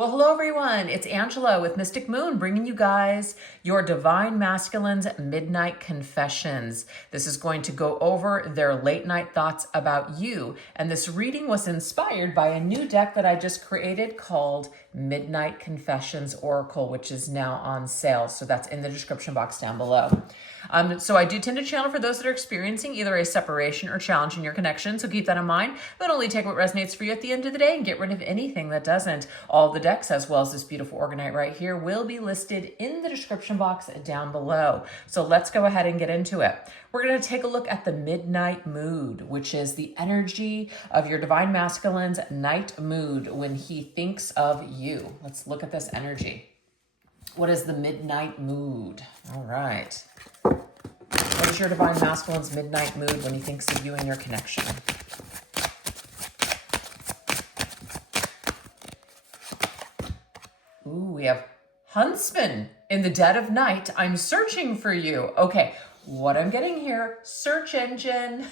Well, hello everyone. It's Angela with Mystic Moon bringing you guys your Divine Masculine's Midnight Confessions. This is going to go over their late night thoughts about you. And this reading was inspired by a new deck that I just created called Midnight Confessions Oracle, which is now on sale. So that's in the description box down below. So I do tend to channel for those that are experiencing either a separation or challenge in your connection. So keep that in mind, but only take what resonates for you at the end of the day and get rid of anything that doesn't. All the decks, as well as this beautiful Orgonite right here, will be listed in the description box down below. So let's go ahead and get into it. We're going to take a look at the midnight mood, which is the energy of your Divine Masculine's night mood when he thinks of you. Let's look at this energy. What is the midnight mood? All right. What is your Divine Masculine's midnight mood when he thinks of you and your connection? Ooh, we have Huntsman. In the dead of night, I'm searching for you. Okay, what I'm getting here, search engine,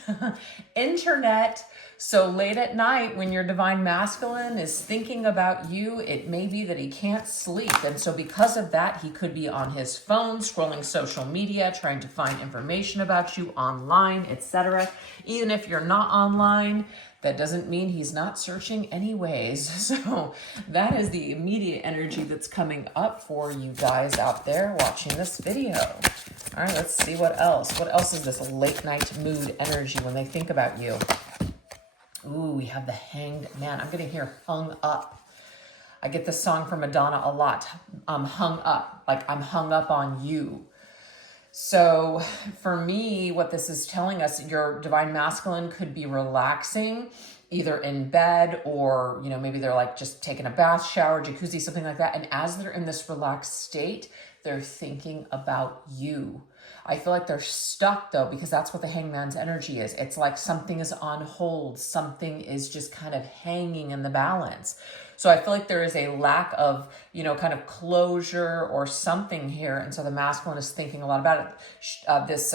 internet. So late at night when your Divine Masculine is thinking about you, it may be that he can't sleep. And so because of that, he could be on his phone, scrolling social media, trying to find information about you online, etc. Even if you're not online, that doesn't mean he's not searching anyways. So that is the immediate energy that's coming up for you guys out there watching this video. All right, let's see what else. What else is this late night mood energy when they think about you? Ooh, we have the Hanged Man. I'm getting here hung up. I get this song from Madonna a lot. I'm hung up, like I'm hung up on you. So for me, what this is telling us, your Divine Masculine could be relaxing either in bed or, you know, maybe they're like just taking a bath, shower, jacuzzi, something like that. And as they're in this relaxed state, they're thinking about you. I feel like they're stuck though, because that's what the Hangman's energy is. It's like something is on hold. Something is just kind of hanging in the balance. So I feel like there is a lack of, you know, kind of closure or something here. And so the masculine is thinking a lot about it. This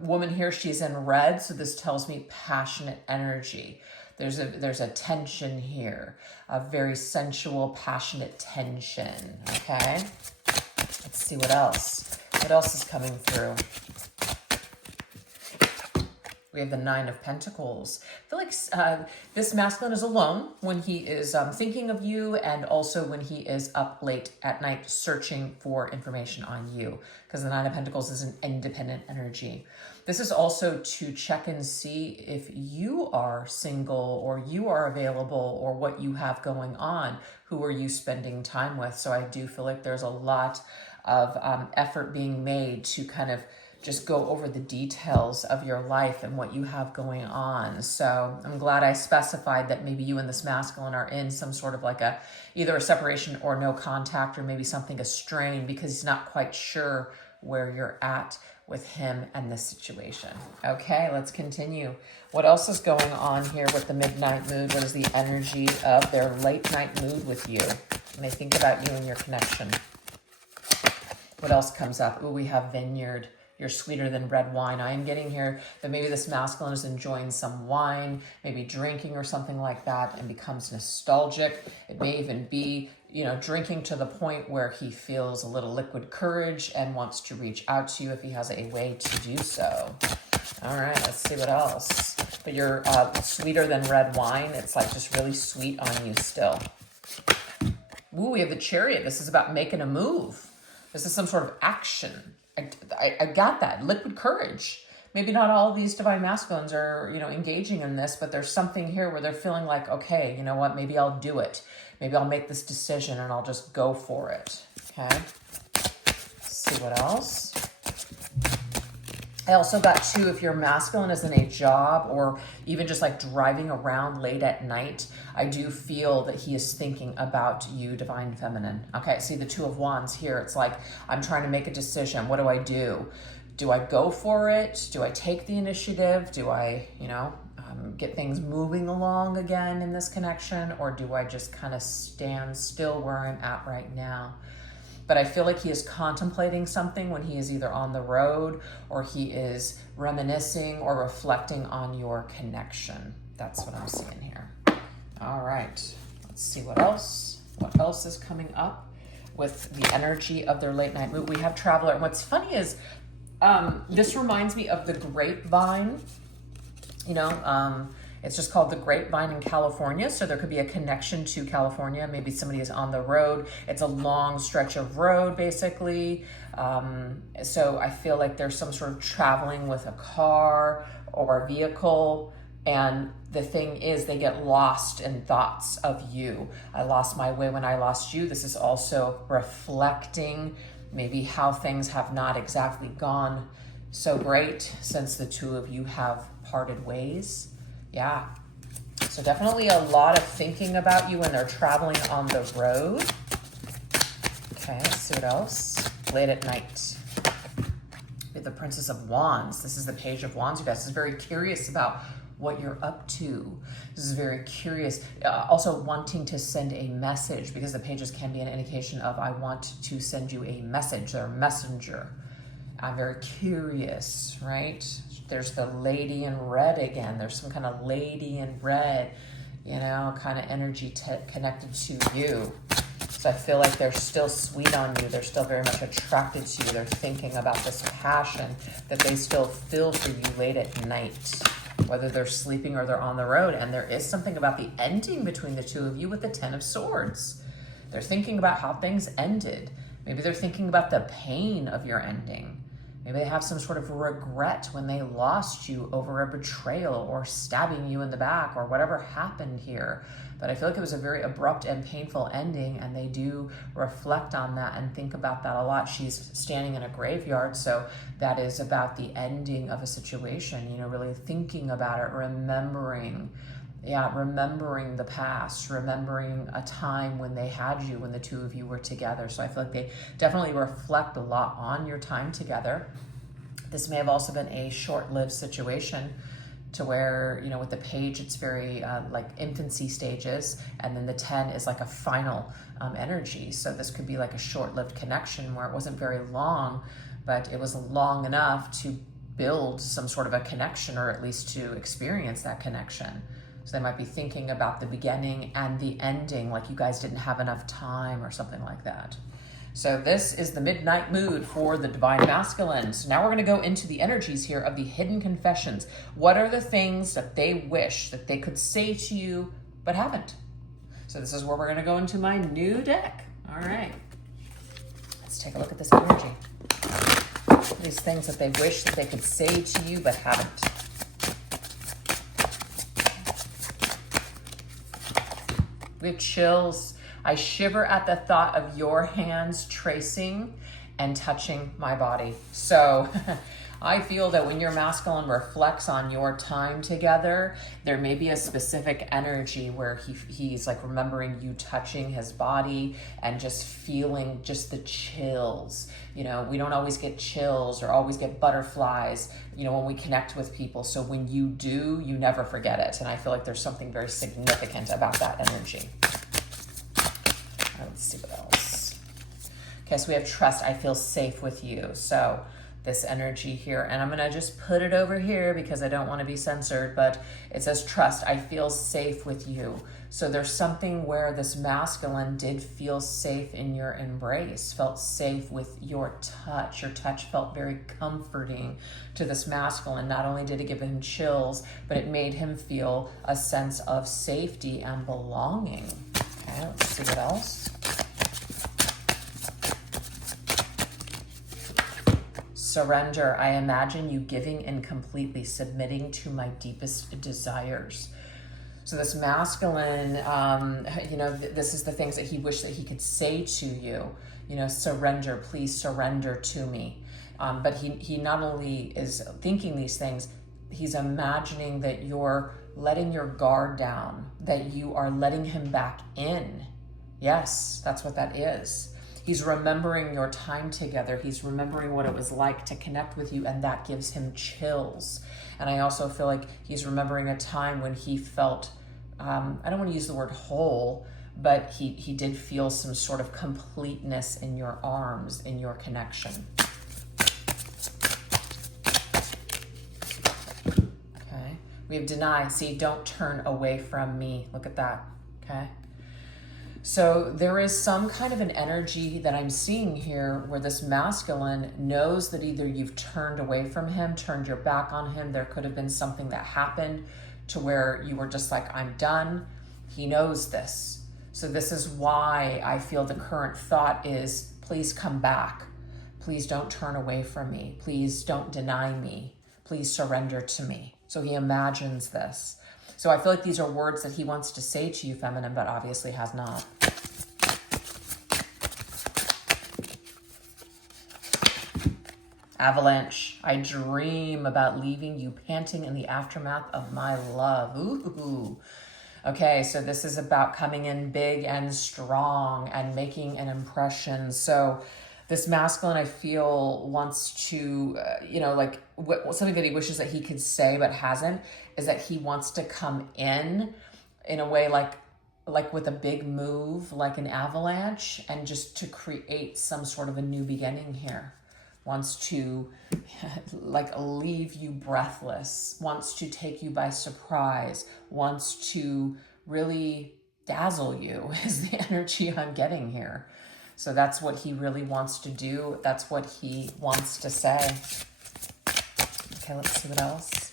woman here, she's in red. So this tells me passionate energy. There's a tension here, a very sensual, passionate tension. Okay. Let's see what else. What else is coming through? We have the Nine of Pentacles. I feel like this masculine is alone when he is thinking of you, and also when he is up late at night searching for information on you, because the Nine of Pentacles is an independent energy. This is also to check and see if you are single or you are available or what you have going on. Who are you spending time with? So I do feel like there's a lot of effort being made to kind of just go over the details of your life and what you have going on. So I'm glad I specified that maybe you and this masculine are in some sort of like either a separation or no contact, or maybe something is strained because he's not quite sure where you're at with him and this situation. Okay, let's continue. What else is going on here with the midnight mood? What is the energy of their late night mood with you when they think about you and your connection? What else comes up? Ooh, we have Vineyard. You're sweeter than red wine. I am getting here that maybe this masculine is enjoying some wine, maybe drinking or something like that, and becomes nostalgic. It may even be, you know, drinking to the point where he feels a little liquid courage and wants to reach out to you if he has a way to do so. All right, let's see what else. But you're sweeter than red wine. It's like just really sweet on you still. Ooh, we have the Chariot. This is about making a move. This is some sort of action. I got that. Liquid courage. Maybe not all of these Divine Masculines are, you know, engaging in this, but there's something here where they're feeling like, okay, you know what, maybe I'll do it. Maybe I'll make this decision and I'll just go for it. Okay. Let's see what else. I also got too, if your masculine is in a job or even just like driving around late at night, I do feel that he is thinking about you, Divine Feminine. Okay, see the Two of Wands here. It's like, I'm trying to make a decision. What do I do? Do I go for it? Do I take the initiative? Do I, you know, get things moving along again in this connection? Or do I just kind of stand still where I'm at right now? But I feel like he is contemplating something when he is either on the road or he is reminiscing or reflecting on your connection. That's what I'm seeing here. All right, let's see what else. What else is coming up with the energy of their late night mood? We have Traveler. And what's funny is this reminds me of the grapevine. You know, it's just called the grapevine in California. So there could be a connection to California. Maybe somebody is on the road. It's a long stretch of road, basically. So I feel like there's some sort of traveling with a car or a vehicle. And the thing is, they get lost in thoughts of you. I lost my way when I lost you. This is also reflecting maybe how things have not exactly gone so great since the two of you have parted ways. Yeah. So definitely a lot of thinking about you when they're traveling on the road. Okay, let's see what else. Late at night. We have the Princess of Wands. This is the Page of Wands. You guys is very curious about what you're up to. This is very curious. Also wanting to send a message, because the pages can be an indication of I want to send you a message. They're a messenger. I'm very curious, right? There's the lady in red again. There's some kind of lady in red, you know, kind of energy connected to you. So I feel like they're still sweet on you. They're still very much attracted to you. They're thinking about this passion that they still feel for you late at night, whether they're sleeping or they're on the road. And there is something about the ending between the two of you with the Ten of Swords. They're thinking about how things ended. Maybe they're thinking about the pain of your ending. Maybe they have some sort of regret when they lost you over a betrayal or stabbing you in the back or whatever happened here. But I feel like it was a very abrupt and painful ending, and they do reflect on that and think about that a lot. She's standing in a graveyard, so that is about the ending of a situation, you know, really thinking about it, remembering the past, remembering a time when they had you, when the two of you were together. So I feel like they definitely reflect a lot on your time together. This may have also been a short-lived situation to where, you know, with the page, it's very like infancy stages, and then the 10 is like a final energy. So this could be like a short-lived connection where it wasn't very long, but it was long enough to build some sort of a connection, or at least to experience that connection. So they might be thinking about the beginning and the ending, like you guys didn't have enough time or something like that. So this is the midnight mood for the Divine Masculine. So now we're going to go into the energies here of the hidden confessions. What are the things that they wish that they could say to you but haven't? So this is where we're going to go into my new deck. All right. Let's take a look at this energy. These things that they wish that they could say to you but haven't. We have chills. I shiver at the thought of your hands tracing and touching my body. So I feel that when your masculine reflects on your time together, there may be a specific energy where he's like remembering you touching his body and just feeling just the chills. You know, we don't always get chills or always get butterflies, you know, when we connect with people. So when you do, you never forget it. And I feel like there's something very significant about that energy. Let's see what else. Okay, so we have trust. I feel safe with you. So this energy here, and I'm gonna just put it over here because I don't want to be censored, but it says trust. I feel safe with you. So there's something where this masculine did feel safe in your embrace, felt safe with your touch. Your touch felt very comforting to this masculine. Not only did it give him chills, but it made him feel a sense of safety and belonging. Okay, let's see what else. Surrender. I imagine you giving and completely submitting to my deepest desires. So this masculine, you know, this is the things that he wished that he could say to you. You know, surrender, please surrender to me. But he not only is thinking these things, he's imagining that you're letting your guard down, that you are letting him back in. Yes, that's what that is. He's remembering your time together. He's remembering what it was like to connect with you, and that gives him chills. And I also feel like he's remembering a time when he felt, I don't want to use the word whole, but he did feel some sort of completeness in your arms, in your connection. Okay. We have deny. See, don't turn away from me. Look at that. Okay. So there is some kind of an energy that I'm seeing here where this masculine knows that either you've turned away from him, turned your back on him. There could have been something that happened to where you were just like, I'm done. He knows this. So this is why I feel the current thought is, please come back. Please don't turn away from me. Please don't deny me. Please surrender to me. So he imagines this. So I feel like these are words that he wants to say to you, feminine, but obviously has not. Avalanche. I dream about leaving you panting in the aftermath of my love. Ooh. Okay, so this is about coming in big and strong and making an impression. So this masculine, I feel, wants to, something that he wishes that he could say but hasn't, is that he wants to come in a way like with a big move, like an avalanche, and just to create some sort of a new beginning here. Wants to leave you breathless, wants to take you by surprise, wants to really dazzle you is the energy I'm getting here. So that's what he really wants to do. That's what he wants to say. Okay, let's see what else.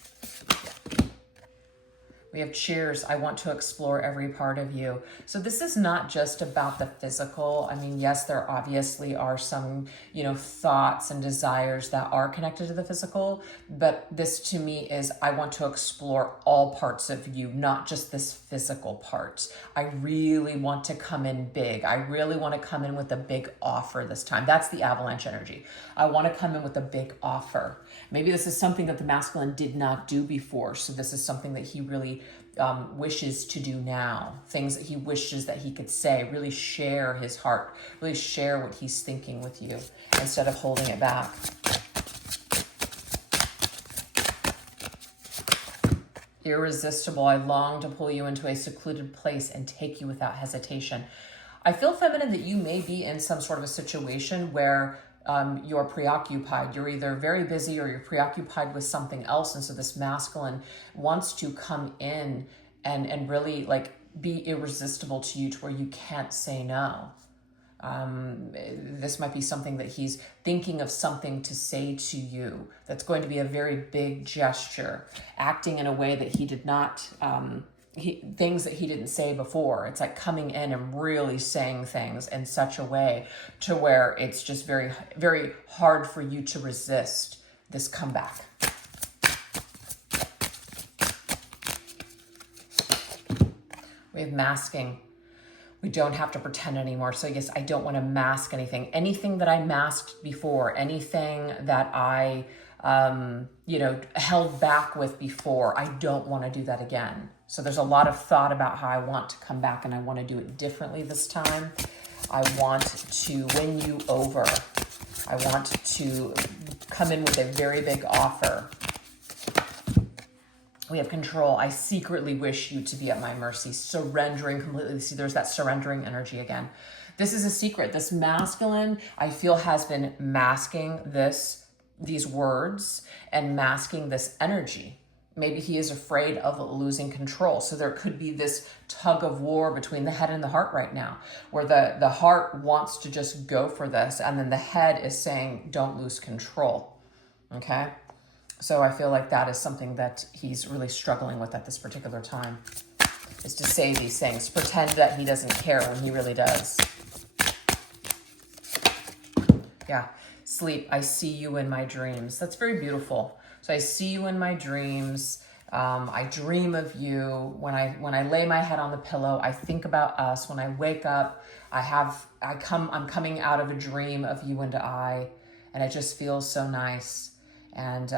We have cheers. I want to explore every part of you. So this is not just about the physical. I mean, yes, there obviously are some, thoughts and desires that are connected to the physical, but this to me is, I want to explore all parts of you, not just this physical part. I really want to come in big. I really want to come in with a big offer this time. That's the avalanche energy. I want to come in with a big offer. Maybe this is something that the masculine did not do before. So this is something that he really wishes to do now, things that he wishes that he could say, really share his heart, really share what he's thinking with you instead of holding it back. Irresistible. I long to pull you into a secluded place and take you without hesitation. I feel, feminine, that you may be in some sort of a situation where you're preoccupied. You're either very busy or you're preoccupied with something else. And so this masculine wants to come in and really be irresistible to you to where you can't say no. This might be something that he's thinking of, something to say to you that's going to be a very big gesture, acting in a way that he did not, things that he didn't say before. It's like coming in and really saying things in such a way to where it's just very, very hard for you to resist this comeback. We have masking. We don't have to pretend anymore. So yes, I don't want to mask anything. Anything that I masked before, anything that I, held back with before, I don't want to do that again. So there's a lot of thought about how I want to come back, and I want to do it differently this time. I want to win you over. I want to come in with a very big offer. We have control. I secretly wish you to be at my mercy, surrendering completely. See, there's that surrendering energy again. This is a secret. This masculine, I feel, has been masking these words and masking this energy. Maybe he is afraid of losing control. So there could be this tug of war between the head and the heart right now, where the heart wants to just go for this, and then the head is saying, don't lose control. Okay? So I feel like that is something that he's really struggling with at this particular time, is to say these things, pretend that he doesn't care when he really does. Yeah, sleep. I see you in my dreams. That's very beautiful. So I see you in my dreams. I dream of you. When I lay my head on the pillow, I think about us. When I wake up, I'm coming out of a dream of you and I, and it just feels so nice. And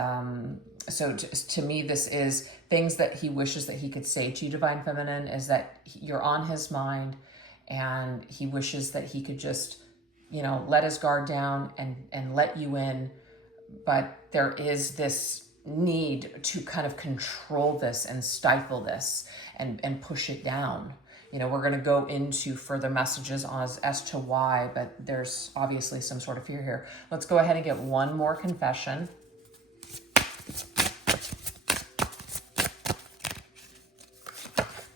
so to me, this is things that he wishes that he could say to you, Divine Feminine, is that you're on his mind, and he wishes that he could just, let his guard down and let you in. But there is this need to kind of control this and stifle this and push it down. We're going to go into further messages as to why, but there's obviously some sort of fear here. Let's go ahead and get one more confession.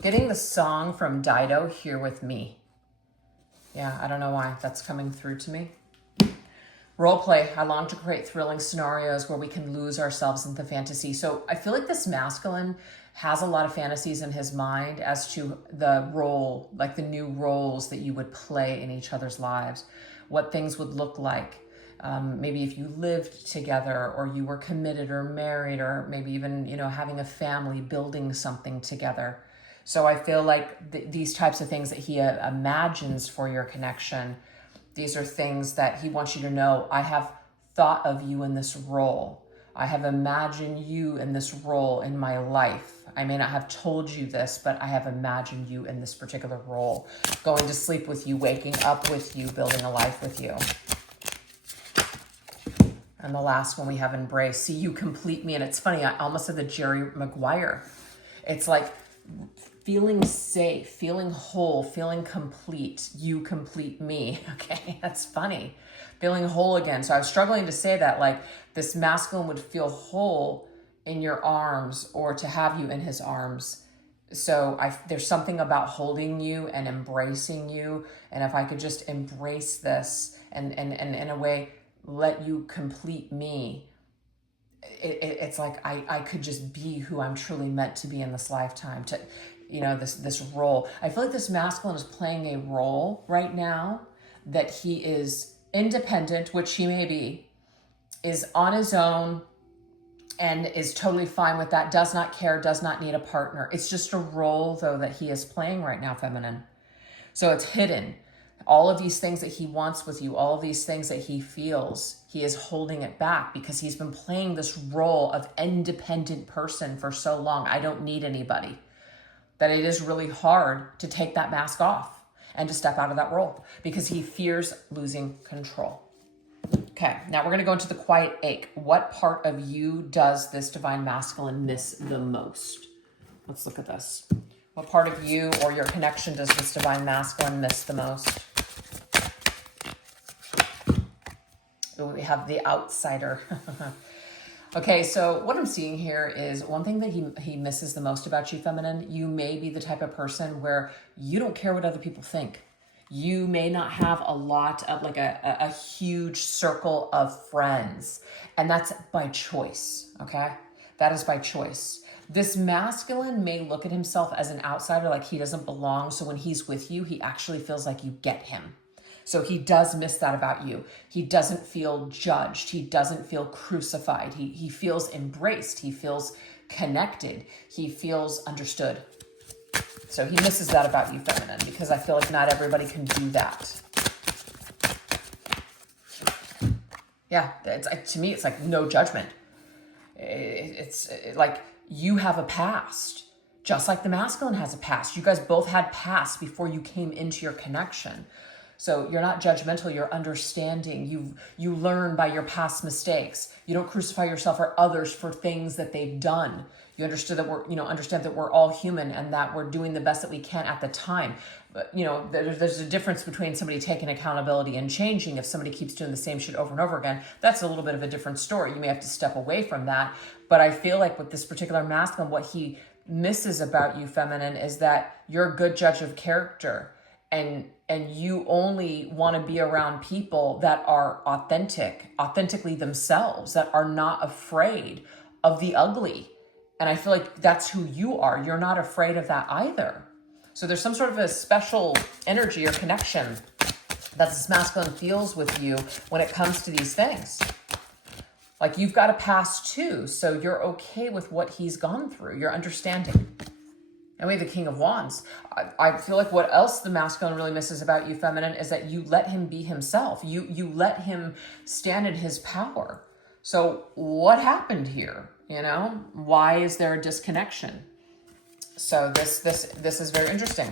Getting the song from Dido, Here With Me. Yeah, I don't know why that's coming through to me. Role play. I long to create thrilling scenarios where we can lose ourselves in the fantasy. So I feel like this masculine has a lot of fantasies in his mind as to the role, like the new roles that you would play in each other's lives, what things would look like. Maybe if you lived together, or you were committed or married, or maybe even, having a family, building something together. So I feel like these types of things that he imagines for your connection, these are things that he wants you to know. I have thought of you in this role. I have imagined you in this role in my life. I may not have told you this, but I have imagined you in this particular role. Going to sleep with you, waking up with you, building a life with you. And the last one we have embrace. See, you complete me. And it's funny, I almost said the Jerry Maguire. It's like feeling safe, feeling whole, feeling complete. You complete me. Okay, that's funny. Feeling whole again. So I was struggling to say that, like this masculine would feel whole in your arms, or to have you in his arms. So there's something about holding you and embracing you. And if I could just embrace this and in a way, let you complete me, it's like I could just be who I'm truly meant to be in this lifetime, to this role. I feel like this masculine is playing a role right now that he is independent, which he may be, is on his own and is totally fine with that, does not care, does not need a partner. It's just a role though that he is playing right now, feminine. So it's hidden. All of these things that he wants with you, all of these things that he feels, he is holding it back because he's been playing this role of independent person for so long. I don't need anybody. That it is really hard to take that mask off and to step out of that role because he fears losing control. Okay, now we're going to go into the quiet ache. What part of you does this divine masculine miss the most? Let's look at this. What part of you or your connection does this divine masculine miss the most? We have the outsider. Okay, so what I'm seeing here is one thing that he misses the most about you, feminine. You may be the type of person where you don't care what other people think. You may not have a lot of like a huge circle of friends, and that's by choice, okay? That is by choice. This masculine may look at himself as an outsider, like he doesn't belong. So when he's with you, he actually feels like you get him. So he does miss that about you. He doesn't feel judged. He doesn't feel crucified. He feels embraced. He feels connected. He feels understood. So he misses that about you, feminine, because I feel like not everybody can do that. Yeah, to me, it's like no judgment. It's like you have a past, just like the masculine has a past. You guys both had past before you came into your connection. So you're not judgmental, you're understanding. You learn by your past mistakes. You don't crucify yourself or others for things that they've done. You understand that we're all human and that we're doing the best that we can at the time. But there's a difference between somebody taking accountability and changing. If somebody keeps doing the same shit over and over again, that's a little bit of a different story. You may have to step away from that. But I feel like with this particular masculine, what he misses about you, feminine, is that you're a good judge of character. And you only want to be around people that are authentically themselves, that are not afraid of the ugly. And I feel like that's who you are. You're not afraid of that either. So there's some sort of a special energy or connection that this masculine feels with you when it comes to these things. Like you've got a past too, so you're okay with what he's gone through. You're understanding. And we have the King of Wands. I feel like what else the masculine really misses about you, feminine, is that you let him be himself. You let him stand in his power. So what happened here? Why is there a disconnection? So this is very interesting.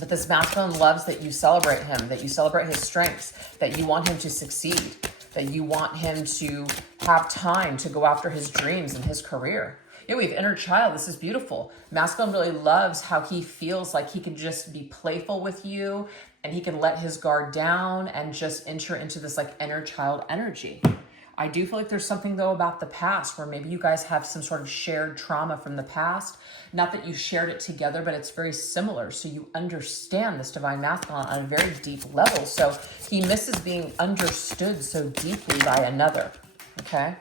But this masculine loves that you celebrate him, that you celebrate his strengths, that you want him to succeed, that you want him to have time to go after his dreams and his career. Yeah, we have inner child. This is beautiful. Masculine really loves how he feels like he can just be playful with you and he can let his guard down and just enter into this like inner child energy. I do feel like there's something though about the past where maybe you guys have some sort of shared trauma from the past. Not that you shared it together, but it's very similar. So you understand this divine masculine on a very deep level. So he misses being understood so deeply by another. Okay.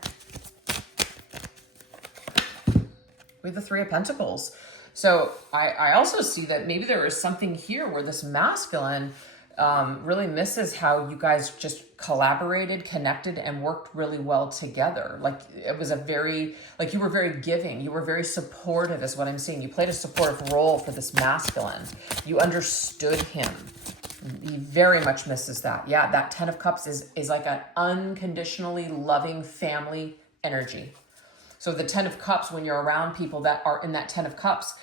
We have the Three of Pentacles. So I also see that maybe there is something here where this masculine really misses how you guys just collaborated, connected, and worked really well together. Like it was a very, like you were very giving. You were very supportive is what I'm seeing. You played a supportive role for this masculine. You understood him. He very much misses that. Yeah, that Ten of Cups is like an unconditionally loving family energy. So the Ten of Cups, when you're around people that are in that Ten of Cups,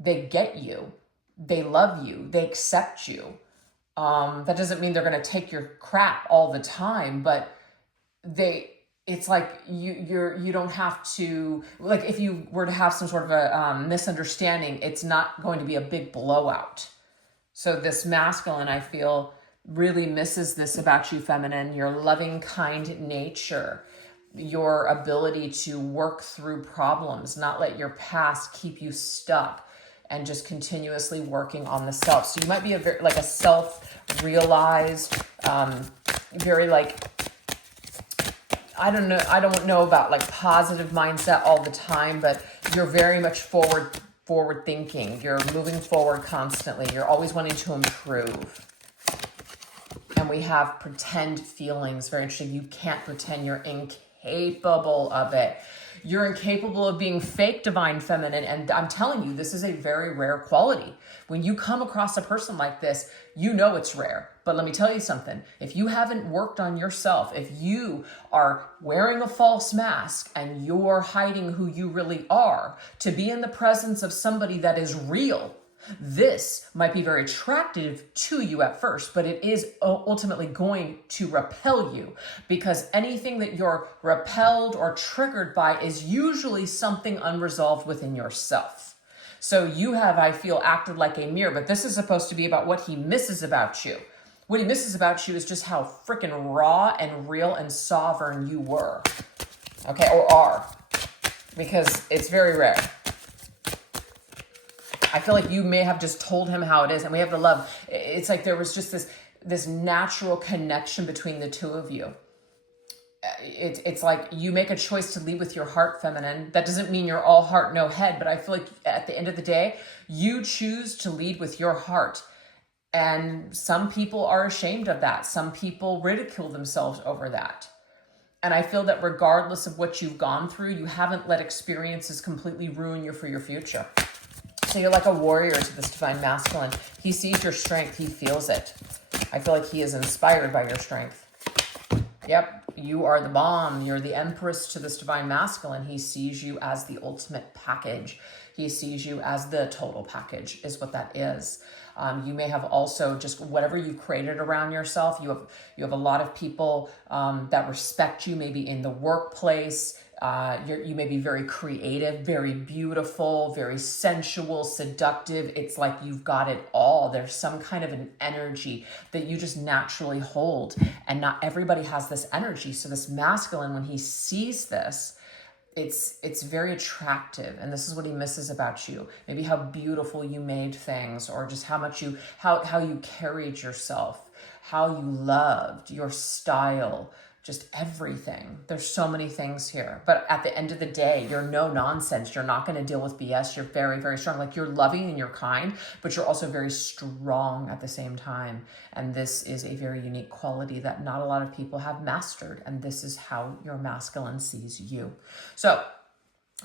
they get you, they love you, they accept you. That doesn't mean they're going to take your crap all the time, but it's like you don't have to, like if you were to have some sort of a misunderstanding, it's not going to be a big blowout. So this masculine, I feel, really misses this about you, feminine, your loving, kind nature, your ability to work through problems, not let your past keep you stuck, and just continuously working on the self. So you might be a very, like a self-realized, very like, I don't know about like positive mindset all the time, but you're very much forward thinking. You're moving forward constantly. You're always wanting to improve. And we have pretend feelings. Very interesting. You can't pretend. You're incapable of it. You're incapable of being fake, divine feminine. And I'm telling you, this is a very rare quality. When you come across a person like this, you know it's rare. But let me tell you something. If you haven't worked on yourself, if you are wearing a false mask and you're hiding who you really are to be in the presence of somebody that is real, this might be very attractive to you at first, but it is ultimately going to repel you, because anything that you're repelled or triggered by is usually something unresolved within yourself. So you have, I feel, acted like a mirror, but this is supposed to be about what he misses about you. What he misses about you is just how freaking raw and real and sovereign you were. Okay, or are, because it's very rare. I feel like you may have just told him how it is, and we have the love. It's like there was just this natural connection between the two of you. It's like you make a choice to lead with your heart, feminine. That doesn't mean you're all heart, no head, but I feel like at the end of the day, you choose to lead with your heart. And some people are ashamed of that. Some people ridicule themselves over that. And I feel that regardless of what you've gone through, you haven't let experiences completely ruin you for your future. So you're like a warrior to this divine masculine. He sees your strength. He feels it. I feel like he is inspired by your strength. Yep, you are the bomb. You're the empress to this divine masculine. He sees you as the ultimate package. He sees you as the total package is what that is. You may have also just whatever you've created around yourself. You have a lot of people that respect you, maybe in the workplace. You may be very creative, very beautiful, very sensual, seductive. It's like you've got it all. There's some kind of an energy that you just naturally hold. And not everybody has this energy. So this masculine, when he sees this, it's very attractive. And this is what he misses about you. Maybe how beautiful you made things, or just how much how you carried yourself, how you loved your style, just everything. There's so many things here. But at the end of the day, you're no nonsense. You're not going to deal with BS. You're very, very strong. Like, you're loving and you're kind, but you're also very strong at the same time. And this is a very unique quality that not a lot of people have mastered. And this is how your masculine sees you. So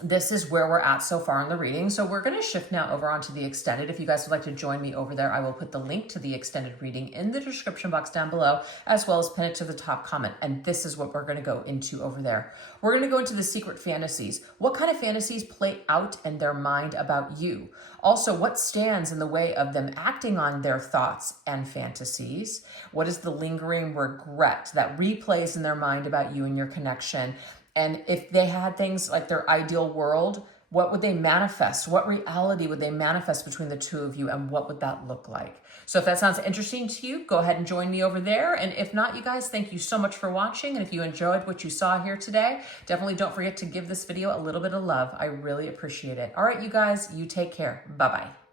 this is where we're at so far in the reading. So we're going to shift now over onto the extended. If you guys would like to join me over there, I will put the link to the extended reading in the description box down below, as well as pin it to the top comment. And this is what we're going to go into over there. We're going to go into the secret fantasies. What kind of fantasies play out in their mind about you? Also, what stands in the way of them acting on their thoughts and fantasies? What is the lingering regret that replays in their mind about you and your connection? And if they had things like their ideal world, What would they manifest? What reality would they manifest between the two of you, and what would that look like? So if that sounds interesting to you, go ahead and join me over there. And if not, you guys, thank you so much for watching. And if you enjoyed what you saw here today, definitely don't forget to give this video a little bit of love. I really appreciate it. All right, you guys, you take care. Bye-bye.